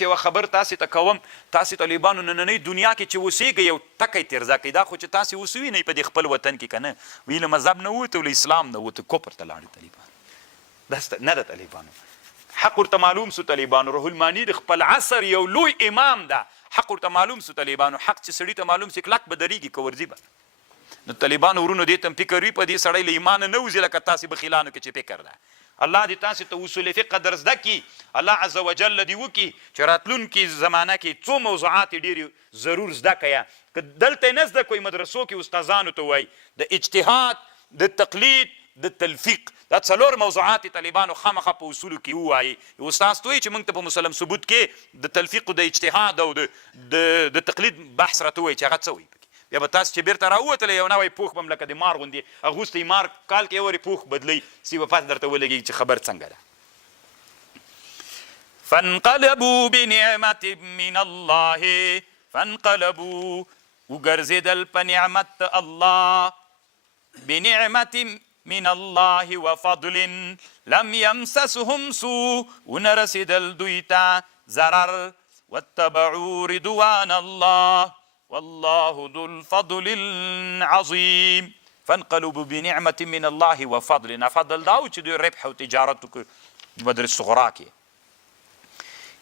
یوه خبر تاسې ته کوم، تاسې طالبانو نننۍ دنیا کې چې اوسېږئ یو ټکی تېرزه کوئ، دا خو چې تاسې اوس ووینئ په دې خپل وطن کې که نه، وی له مذهب نه ووتو، له اسلام نه ووتو، کفر ته لاړې طالبان. دا نه د طالبانو حق ورته معلوم سو. طالبانو روح الماني د خپل عصر یو لوی امام ده، حق ورته معلوم سو. طالبانو حق چې سړي ته معلوم سي کلک به درېږي که ورځي به. نو طالبانو ورونو دې ته هم فکر وي په دې سړی له ایمانه نه وځي لکه تاسې بخیلانو کې چې فکر ده. الله دې تاسې ته اصول فقه در زده کړي، الله عز وجل دې وکړي چې راتلونکي زمانه کې څو موضوعات یې ډېرې ضرور زده کړه. که دلته یې نه زده کوئ مدرسو کې استادانو ته وایي د اجتهاد، د تقلید، د تلفیق، دا څلور موضوعات طالبانو خامخا په اصولو کې ووایي. استاد ته وایي چې موږ ته په مسلم ثبوت کې د تلفیق او د اجتهاد او د تقلید بحث راته وایي چې هغه څه وایي. بیا به تاسو چې بیرته راووتلی یو نوی پوښ به م لکه د مار غوندې اغوستی مار کال کې یو وارې پوښ بدلی سی به پس درته ولګېږي چې خبر څنګه ده. فانقلبوا بنعمت من الله، فانقلبوا وګرځېدل په نعمت د الله، بنعمت من الله وفضل لم يمسسهم سوء ونه رسېدل دوی ته ضرر، واتبعوا رضوان الله والله ذو الفضل العظيم. فانقلبوا بنعمة من الله وفضل، فضل داو چې دوی ربح او تجارت وکړي مدرسې صغرا کې.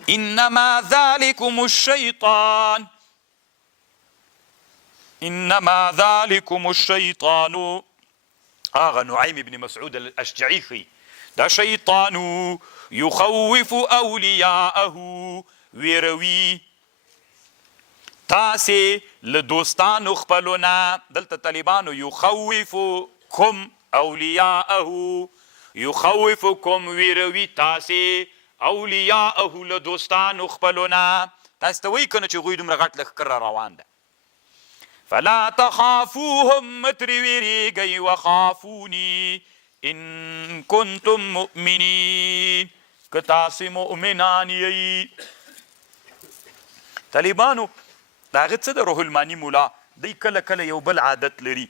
انما ذلكم الشيطان، انما ذلكم الشيطان، آغا نعيم بن مسعود الاشجعي خي دا شيطان يخوف اولياءه ويروي تاسې له دوستانو خپلو نه. دلته طالبانو یخوفکم اولیاءه، یخوفکم ویروي تاسې اولیاءه له دوستانو خپلو نه. تاسې ته وایي که نه چې هغوی دومره غټ لښکر را روان ده. فلا تخافوهم مترې ویرېږئ وخافوني ان کنتم مؤمنین، که تاسې مؤمنان یئ. طالبانو د هغه څه د روح الماني مولا دی کله کله یو بل عادت لري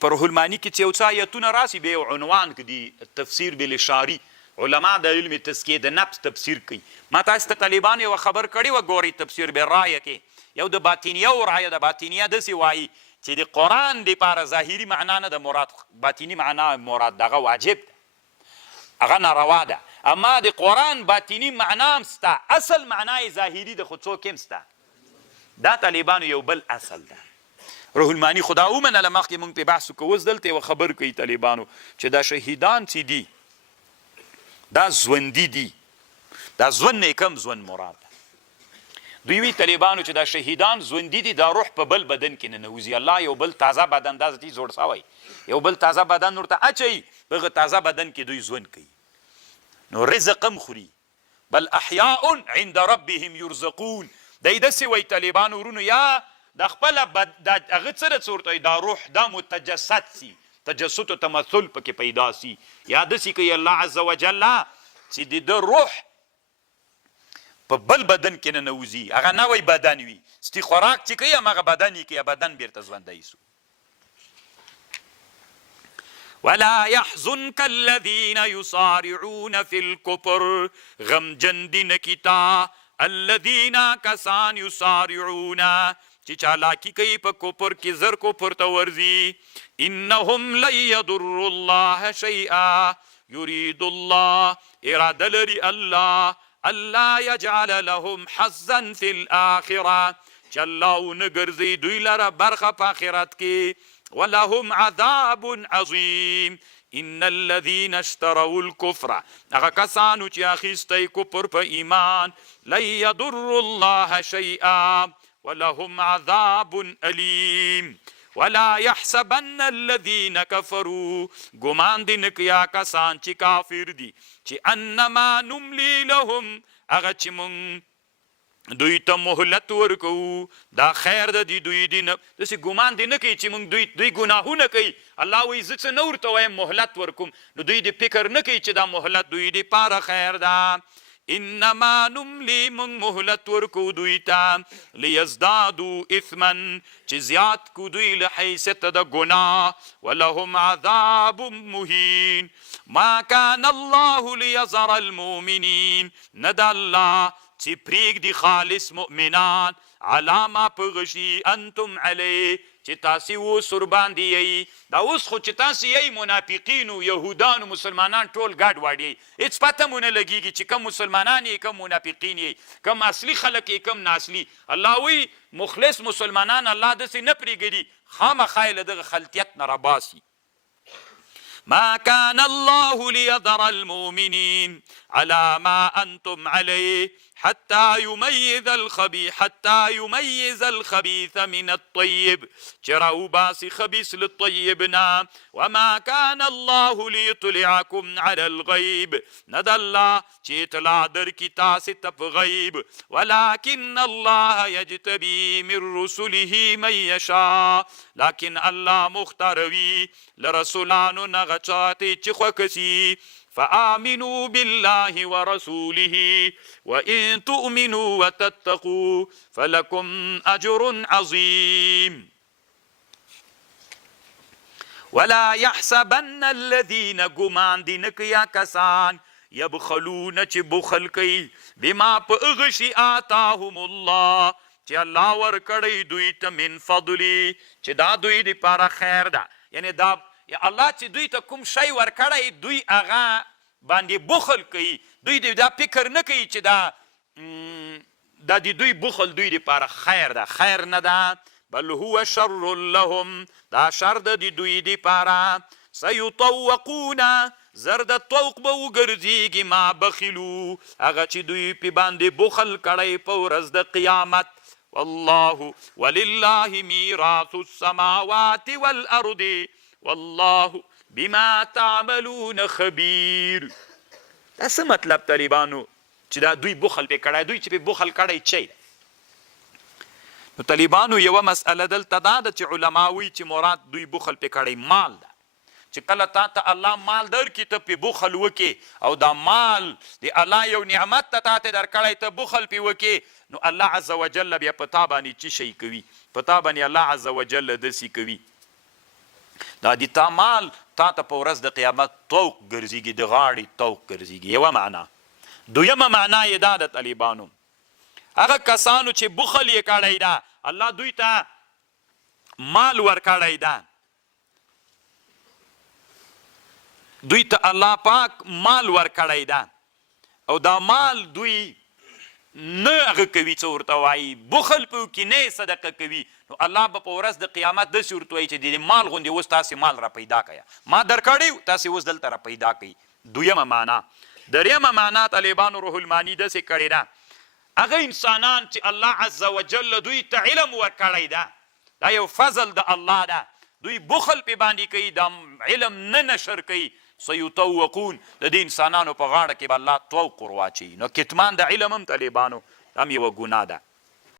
په روح الماني کې چې یو څه ایتونه راسي بیا یو عنوان کړي تفسیر بالاشاري، علما د علم تزکیه د نفس تفسیر کوي. ما تاسو ته طالبان یو خبر کړی وه ګورئ تفسیر بالرایه کې یو د باطینیه و رایه د باطینیه داسې وایي چې د قرآن دپاره ظاهري معنا نه د مراد، باطیني معنا مراد دغه واجب ده، هغه ناروا ده. اما د قرآن باطیني معنا هم سته، اصل معنا یې ظاهري ده خو څوک هم سته. دا طالبانو یو بل اصل ده. روح الماني خدا ومنله مخکې مونږ پرې بحث وکړو، اوس دلته یوه خبر کوي طالبانو چې دا شهیدان چې دي دا ژوندي دي، دا ژوند نه کم ژوند مراد ده. دوی وی طالبانو چې دا شهیدان ژوندي دي، دا روح په بل بدن کې ننوځي. الله یو بل تازه بدن دا ذاتي جوړ سوی، یو بل تازه بدن ورته اچوي، دغه تازه بدن کې دوی ژوند کوي. نو رزق هم خوري. بل احیاء عند ربهم یرزقون. دی داسې وایي طالبانو ورونو یا د خپله هغه څه څه ورته وایي دا روح دا متجسد سي، تجسد و تمثل پکې پیدا سي، یا داسې کوي الله عز وجل چې د ده روح په بل بدن کې ننوځي، هغه نوی بدن وي، ستی خوراک چې کوي همغه بدن یې کوي، بدن بیرته ژوندی سو. ولا يحزنك الذين يصارعون في الكفر، غمجن دي نکتا الذين کسان يصارعون چې چالاکی کوي په کفر کې زر کفر ته ورځي. انهم لن يضروا الله شيئا، يريد الله اراده لري الله الله يجعل لهم حظا في الاخره، چې الله ونه ګرځي دوی لره برخه په آخرت کې. ولهم عذاب عظیم، ان الذين اشتروا الكفر، هغه کسانو چې اخیستی کفر په ایمان، لن يضروا الله شيئا ولهم عذاب الیم. ولا يحسبن الذين كفروا، ګمان دې نه کیا کسان چې کافر دي چې انما نملي لهم، هغه چې مونږ دوی ته مهلت ورکوو دا خیر د دې دوی دي نه، داسې ګمان دې نه کوي چې مونږ دوی ګناهونه کوي، الله وایي زه څه نه ورته وایم مهلت ورکوم، نو دوی دې فکر نه کوي چې دا مهلت دوی دپاره خیر ده. انما نملي مونږ مهلت ورکو دوی ته لیزدادو اثما، چې زیات کو دوی له حیثیت د ګناه، ولهم عذاب مهین. ما كان الله ليذر المؤمنین، نه د الله چې پریږدي خالص مؤمنان علی ما په غشي انتم علیه چې تاسې اوس ورباندې یی. دا اوس خو چې تاسې یی منافقینو یهودانو مسلمانان ټول ګډ واډ یی، هېڅ پته مو نه لګېږي چې کم مسلمانان یې کم منافقین یی، کم اصلي خلک یې کم ناصلي. الله وی مخلص مسلمانان الله داسې نه پرېږدي، خامخا یې له دغه خلطیت نه راباسي. ما كان الله ليذر المؤمنين على ما أنتم عليه حتى يميز الخبيث من الطيب چراو باسي خبيث للطيبنا. وما كان الله ليطلعكم على الغيب ند الله چې اطلاع درکي تاسې ته په غیب، ولكن الله يجتبي من رسله من يشاء لكن الله مختاروي لرسولانو نغه چاته چې خوښ فآمنوا بالله ورسوله وإن تؤمنوا وتتقوا فلكم أجر عظيم. ولا يحسبن الذين گمان دي نکیا کسان يبخلون چې بخل کوي بما په هغه شي آتاهم الله چې الله ورکړی دوی ته من فضلي چې دا دوی دپاره خیر ده. یعنی دا الله چې دوی ته کوم شی ورکړی دوی هغه باندې بخل کوي، دوی دا فکر نه کوي چې دا د دوی بخل دوی دپاره خیر ده، خیر نه ده. بل هو شر لهم دا شر ده د دوی دپاره. سیطوقون زر د طوق به وګرځېږي ما بخلو هغه چې دوی پې باندې بخل کړی په ورځ د قیامت. والله ولله میراث السماوات والارض والله بما تعملون خبیر. دا څه مطلب طالبانو چې دا دوی بخل پې کړی، دوی چې پې بخل کړی چی ده؟ نو طالبانو یوه مسئله دلته دا ده چې علما وایي چې مراد دوی بخل پې کړی مال ده. چې کله تا ته الله مال درکړي ته پې بخل وکې او دا مال د الله یو نعمت ته تا ته درکړی ته بخل پې وکې، نو الله عز وجل بیا په تا باندې څه شی کوي؟ په تا باندې الله عز وجل داسې کوي دا د تا مال تا ته په ورځ د قیامت طوق ګرځېږي، د غاړې طوق ګرځېږي. یوه معنا. دویمه معنا یې دا د طالبانو هغه کسانو چې بخل یې کړی ده، الله دوی ته مال ورکړی ده، دوی ته الله پاک مال ورکړی ده او دا مال دوی نه هغه کوي څه ورته وایي، بخل پې وکړي نه یې صدقه کوي، نو الله به په ورځ د قیامت داسې ورته وایي چې د مال غوندې اوس تاسې مال را پیدا کړه، ما درکړی تاسې اوس دلته را پیدا کوي. دویمه معنا. دریمه معنا طالبانو روح المانی داسې کړې ده هغه انسانان چې الله عز وجل دوی ته علم ورکړی ده، دا یو فضل د الله ده، دوی بخل پې باندې کوي، دا علم نه نشر کوي. سیطوقون د دې انسانانو په غاړه کې به الله طوق ور واچوي. نو کتمان د علم هم طالبانو هم یوه ګناه ده.